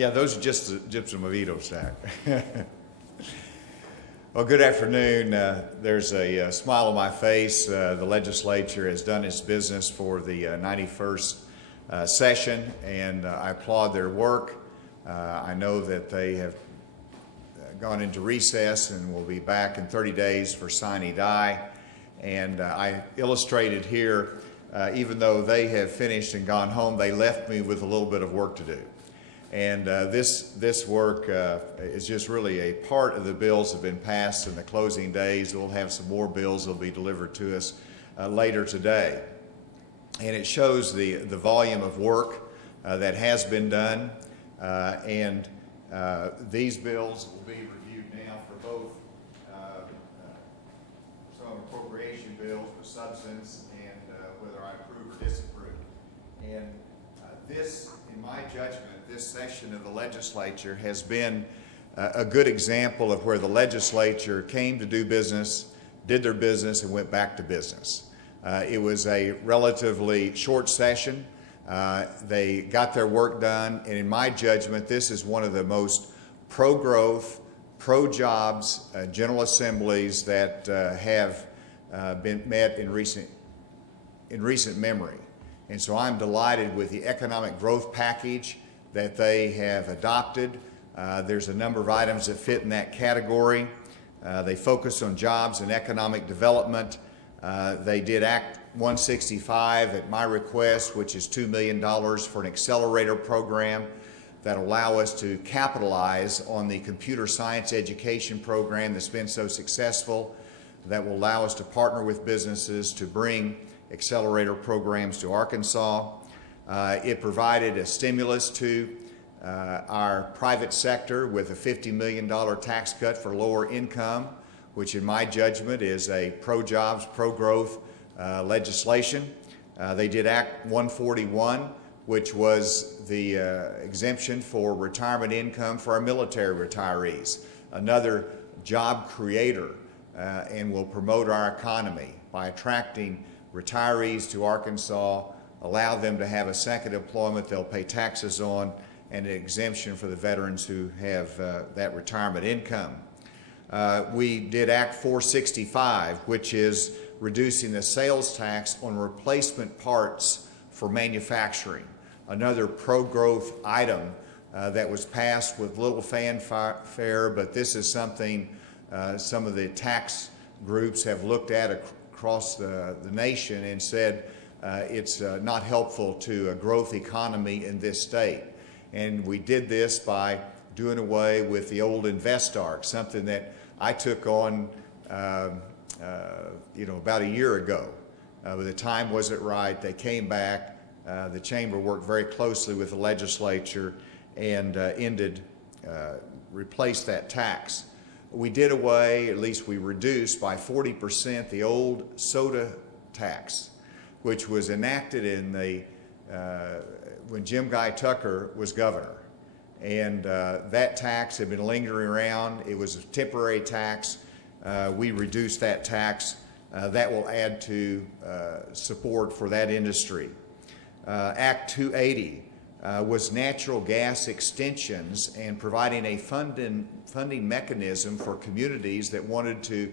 Yeah, those are just the gypsum mojito stack. Well, good afternoon. There's a smile on my face. The legislature has done its business for the 91st session, and I applaud their work. I know that they have gone into recess and will be back in 30 days for sine die. And I illustrated here, even though they have finished and gone home, they left me with a little bit of work to do. And this work is just really a part of the bills that have been passed in the closing days. We'll have some more bills that will be delivered to us later today. And it shows the volume of work that has been done. These bills will be reviewed now for both some appropriation bills for substance and whether I approve or disapprove. And this, in my judgment, this session of the legislature has been a good example of where the legislature came to do business, did their business, and went back to business. It was a relatively short session. They got their work done, and in my judgment, this is one of the most pro-growth, pro-jobs General Assemblies that have been met in recent memory. And so I'm delighted with the economic growth package that they have adopted. There's a number of items that fit in that category. They focus on jobs and economic development. They did Act 165 at my request, which is $2 million for an accelerator program that allow us to capitalize on the computer science education program that's been so successful, that will allow us to partner with businesses to bring accelerator programs to Arkansas. It provided a stimulus to our private sector with a $50 million tax cut for lower income, which in my judgment is a pro-jobs, pro-growth legislation. They did Act 141, which was the exemption for retirement income for our military retirees, another job creator, and will promote our economy by attracting retirees to Arkansas, allow them to have a second employment they'll pay taxes on, and an exemption for the veterans who have that retirement income. We did Act 465, which is reducing the sales tax on replacement parts for manufacturing, another pro-growth item that was passed with little fanfare, but this is something some of the tax groups have looked at across the nation and said it's not helpful to a growth economy in this state. And we did this by doing away with the old InvestArc, something that I took on about a year ago. But the time wasn't right. They came back. The chamber worked very closely with the legislature and replaced that tax. We did away, at least we reduced by 40% the old soda tax, which was enacted in when Jim Guy Tucker was governor. And that tax had been lingering around. It was a temporary tax. We reduced that tax. That will add to support for that industry. Act 280 was natural gas extensions and providing a funding mechanism for communities that wanted to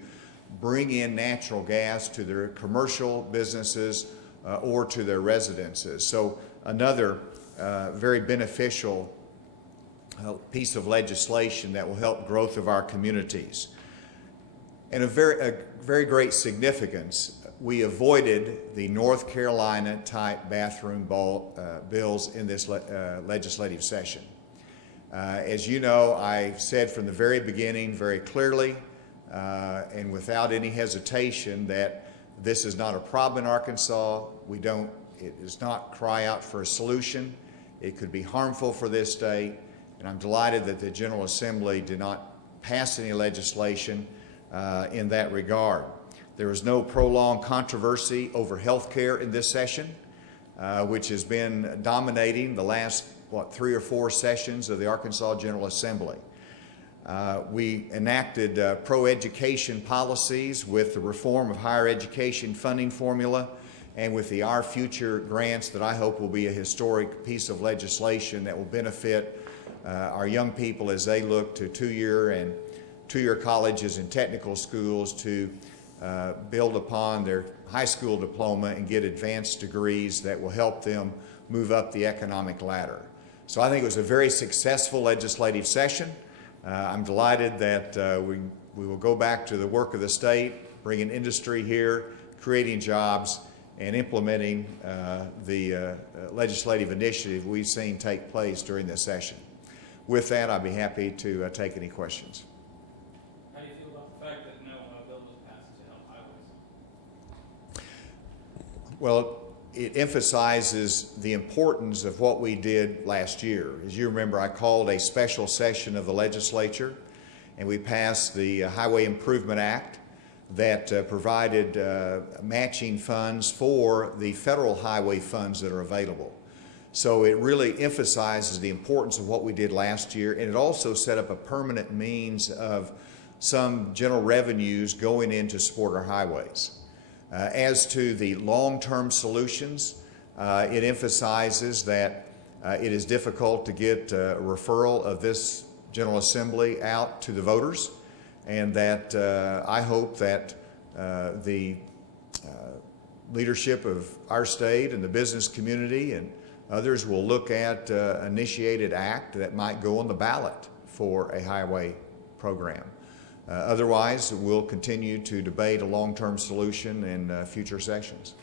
bring in natural gas to their commercial businesses or to their residences. So another very beneficial piece of legislation that will help growth of our communities. And a very great significance, we avoided the North Carolina type bathroom bills in this legislative session. As you know, I said from the very beginning very clearly and without any hesitation that this is not a problem in Arkansas. It does not cry out for a solution. It could be harmful for this state, and I'm delighted that the General Assembly did not pass any legislation in that regard. There was no prolonged controversy over health care in this session, which has been dominating the last, 3 or 4 sessions of the Arkansas General Assembly. We enacted pro-education policies with the reform of higher education funding formula and with the Our Future grants that I hope will be a historic piece of legislation that will benefit our young people as they look to two-year colleges and technical schools to build upon their high school diploma and get advanced degrees that will help them move up the economic ladder. So I think it was a very successful legislative session. I'm delighted that we will go back to the work of the state, bringing industry here, creating jobs, and implementing the legislative initiative we've seen take place during this session. With that, I'd be happy to take any questions. How do you feel about the fact that no bill was passed to help highways? Well, it emphasizes the importance of what we did last year. As you remember, I called a special session of the legislature, and we passed the Highway Improvement Act that provided matching funds for the federal highway funds that are available. So it really emphasizes the importance of what we did last year, and it also set up a permanent means of some general revenues going in to support our highways. As to the long-term solutions, it emphasizes that it is difficult to get a referral of this General Assembly out to the voters, and that I hope that the leadership of our state and the business community and others will look at an initiated act that might go on the ballot for a highway program. Otherwise, we'll continue to debate a long-term solution in future sessions.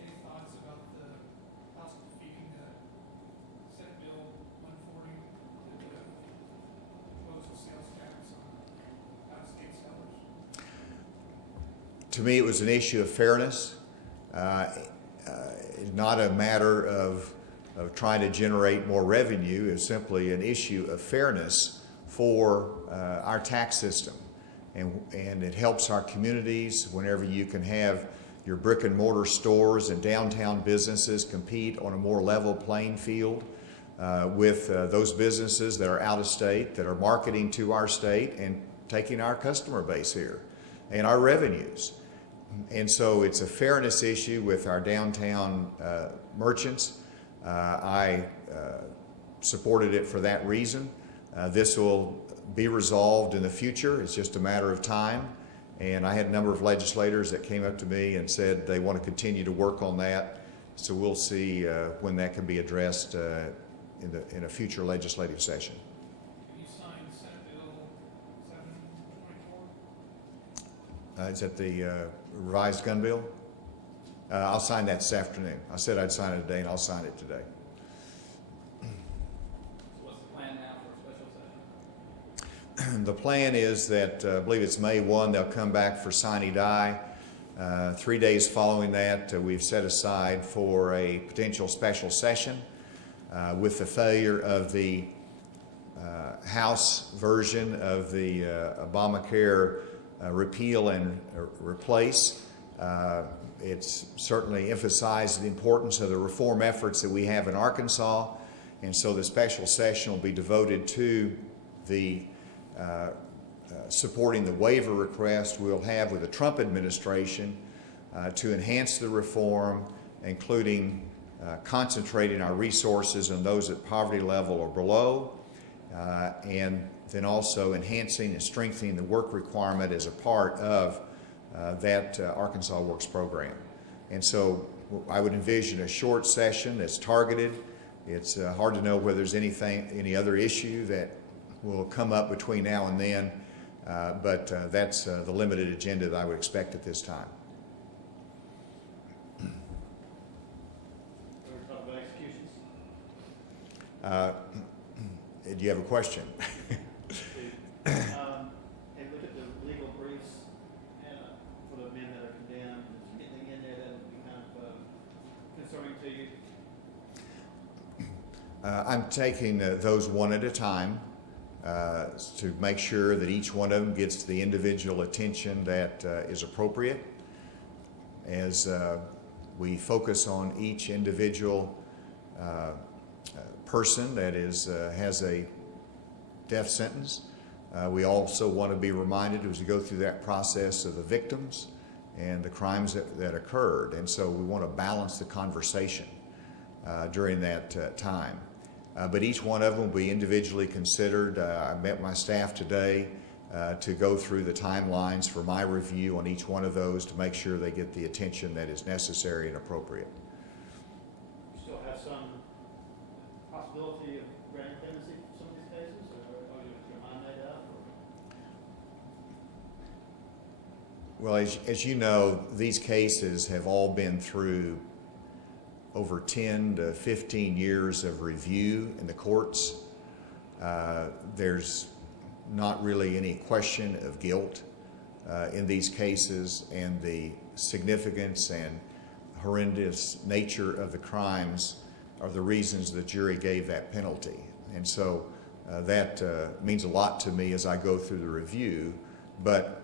Any thoughts about the possible defeating the Senate Bill 140 that imposes sales tax on out-of-state sellers? To me, it was an issue of fairness. It's not a matter of trying to generate more revenue. It's simply an issue of fairness for our tax system. And it helps our communities whenever you can have your brick and mortar stores and downtown businesses compete on a more level playing field with those businesses that are out of state, that are marketing to our state and taking our customer base here and our revenues. And so it's a fairness issue with our downtown merchants. I supported it for that reason. This will be resolved in the future. It's just a matter of time. And I had a number of legislators that came up to me and said they want to continue to work on that. So we'll see when that can be addressed in a future legislative session. Have you signed Senate Bill 724? Is that the revised gun bill? I'll sign that this afternoon. I said I'd sign it today, and I'll sign it today. What's the plan now for a special session? The plan is that, I believe it's May 1, they'll come back for sine die. 3 days following that, we've set aside for a potential special session. With the failure of the House version of the Obamacare repeal and replace, it's certainly emphasized the importance of the reform efforts that we have in Arkansas, and so the special session will be devoted to the supporting the waiver request we'll have with the Trump administration to enhance the reform, including concentrating our resources on those at poverty level or below, and then also enhancing and strengthening the work requirement as a part of that Arkansas Works program. And so I would envision a short session that's targeted. It's hard to know whether there's any other issue that will come up between now and then, but that's the limited agenda that I would expect at this time. We're talking about executions. Do you have a question? And look at the legal briefs for the men that are condemned. Is there anything in there that would be kind of concerning to you? I'm taking those one at a time to make sure that each one of them gets the individual attention that is appropriate. As we focus on each individual person that has a death sentence, we also want to be reminded as we go through that process of the victims and the crimes that occurred. And so we want to balance the conversation during that time. But each one of them will be individually considered. I met my staff today to go through the timelines for my review on each one of those to make sure they get the attention that is necessary and appropriate. You still have some possibility of granting clemency for some of these cases, or are you with your mind made up? Well, as you know, these cases have all been through over 10 to 15 years of review in the courts. There's not really any question of guilt in these cases, and the significance and horrendous nature of the crimes are the reasons the jury gave that penalty. And so that means a lot to me as I go through the review, but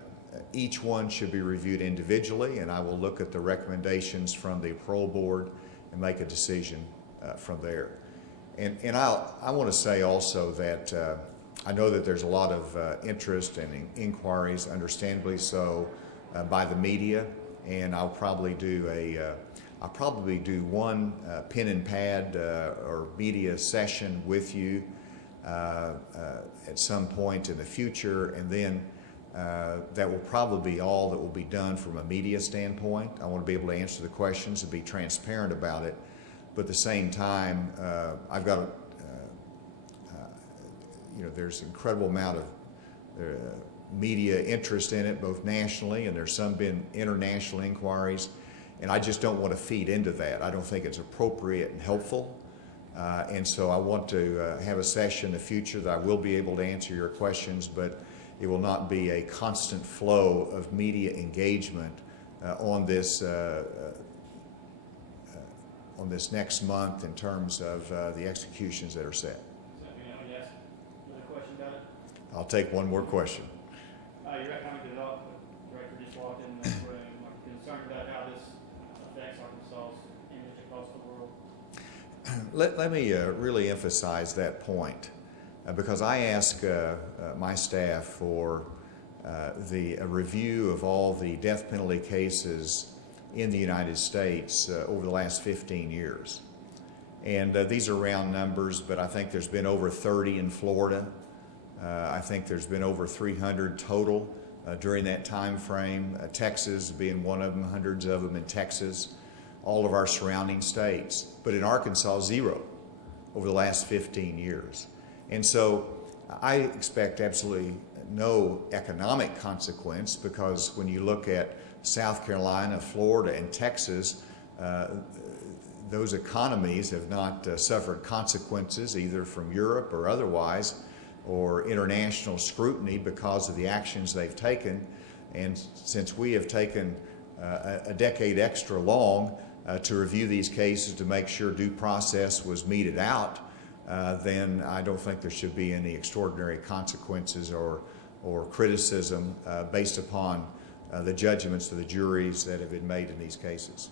each one should be reviewed individually, and I will look at the recommendations from the parole board and make a decision from there. And I want to say also that I know that there's a lot of interest and inquiries, understandably so, by the media, and I'll probably do one pen and pad or media session with you at some point in the future, and then that will probably be all that will be done from a media standpoint. I want to be able to answer the questions and be transparent about it, but at the same time, I've got there's an incredible amount of media interest in it, both nationally, and there's some been international inquiries, and I just don't want to feed into that. I don't think it's appropriate and helpful, and so I want to have a session in the future that I will be able to answer your questions, but it will not be a constant flow of media engagement on this next month in terms of the executions that are set. Yes. Another question about it? I'll take one more question. You're economic development director just walked in this room. Are you concerned about how this affects Arkansas's image across the world? Let me really emphasize that point because I asked my staff for a review of all the death penalty cases in the United States over the last 15 years. And these are round numbers, but I think there's been over 30 in Florida. I think there's been over 300 total during that time frame, Texas being one of them, hundreds of them in Texas, all of our surrounding states. But in Arkansas, 0 over the last 15 years. And so I expect absolutely no economic consequence because when you look at South Carolina, Florida, and Texas, those economies have not suffered consequences either from Europe or otherwise, or international scrutiny because of the actions they've taken. And since we have taken a decade extra long to review these cases to make sure due process was meted out, then I don't think there should be any extraordinary consequences or criticism based upon the judgments of the juries that have been made in these cases.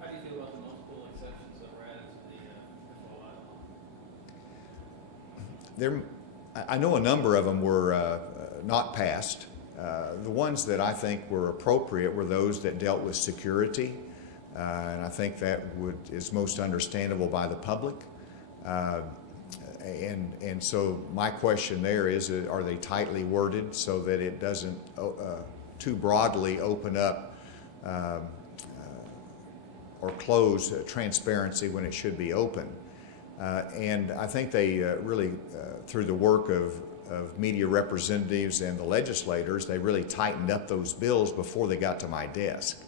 How do you feel about the multiple exceptions that were added to the FOI law? I know a number of them were not passed. The ones that I think were appropriate were those that dealt with security, and I think that is most understandable by the public. And so my question there is, are they tightly worded so that it doesn't too broadly open up or close transparency when it should be open? And I think they really, through the work of media representatives and the legislators, they really tightened up those bills before they got to my desk.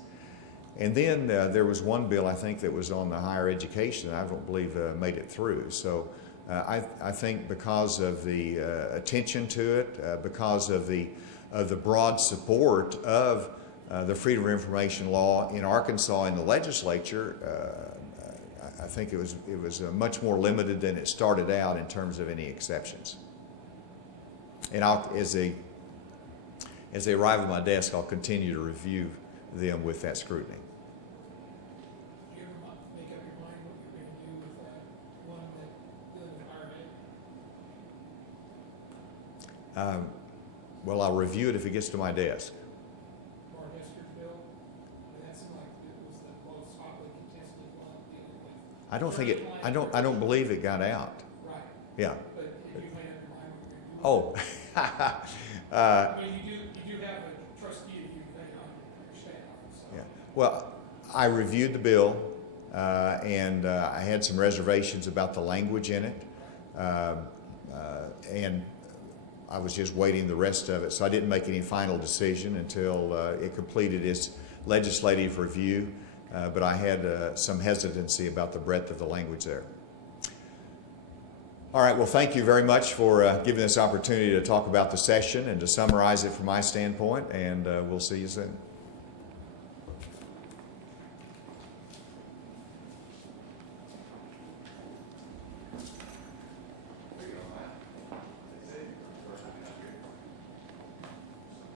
And then there was one bill, I think, that was on the higher education that I don't believe made it through. So I think because of the attention to it, because of the broad support of the Freedom of Information Law in Arkansas in the legislature, I think it was much more limited than it started out in terms of any exceptions. And as they arrive at my desk, I'll continue to review them with that scrutiny. Do you ever make up your mind what you're going to do with that one that deals with higher ed? Well, I'll review it if it gets to my desk. Mark Esker's bill? I mean, that seemed like it was the most hotly contested one dealing with I don't think it, I don't believe it got out. Right, Yeah. but have you made up your mind what you're gonna do? Oh. I mean, you do have a trustee that you pay on your staff, so. Yeah. Well, I reviewed the bill, and I had some reservations about the language in it, and I was just waiting the rest of it, so I didn't make any final decision until it completed its legislative review, but I had some hesitancy about the breadth of the language there. All right, well, thank you very much for giving this opportunity to talk about the session and to summarize it from my standpoint, and we'll see you soon.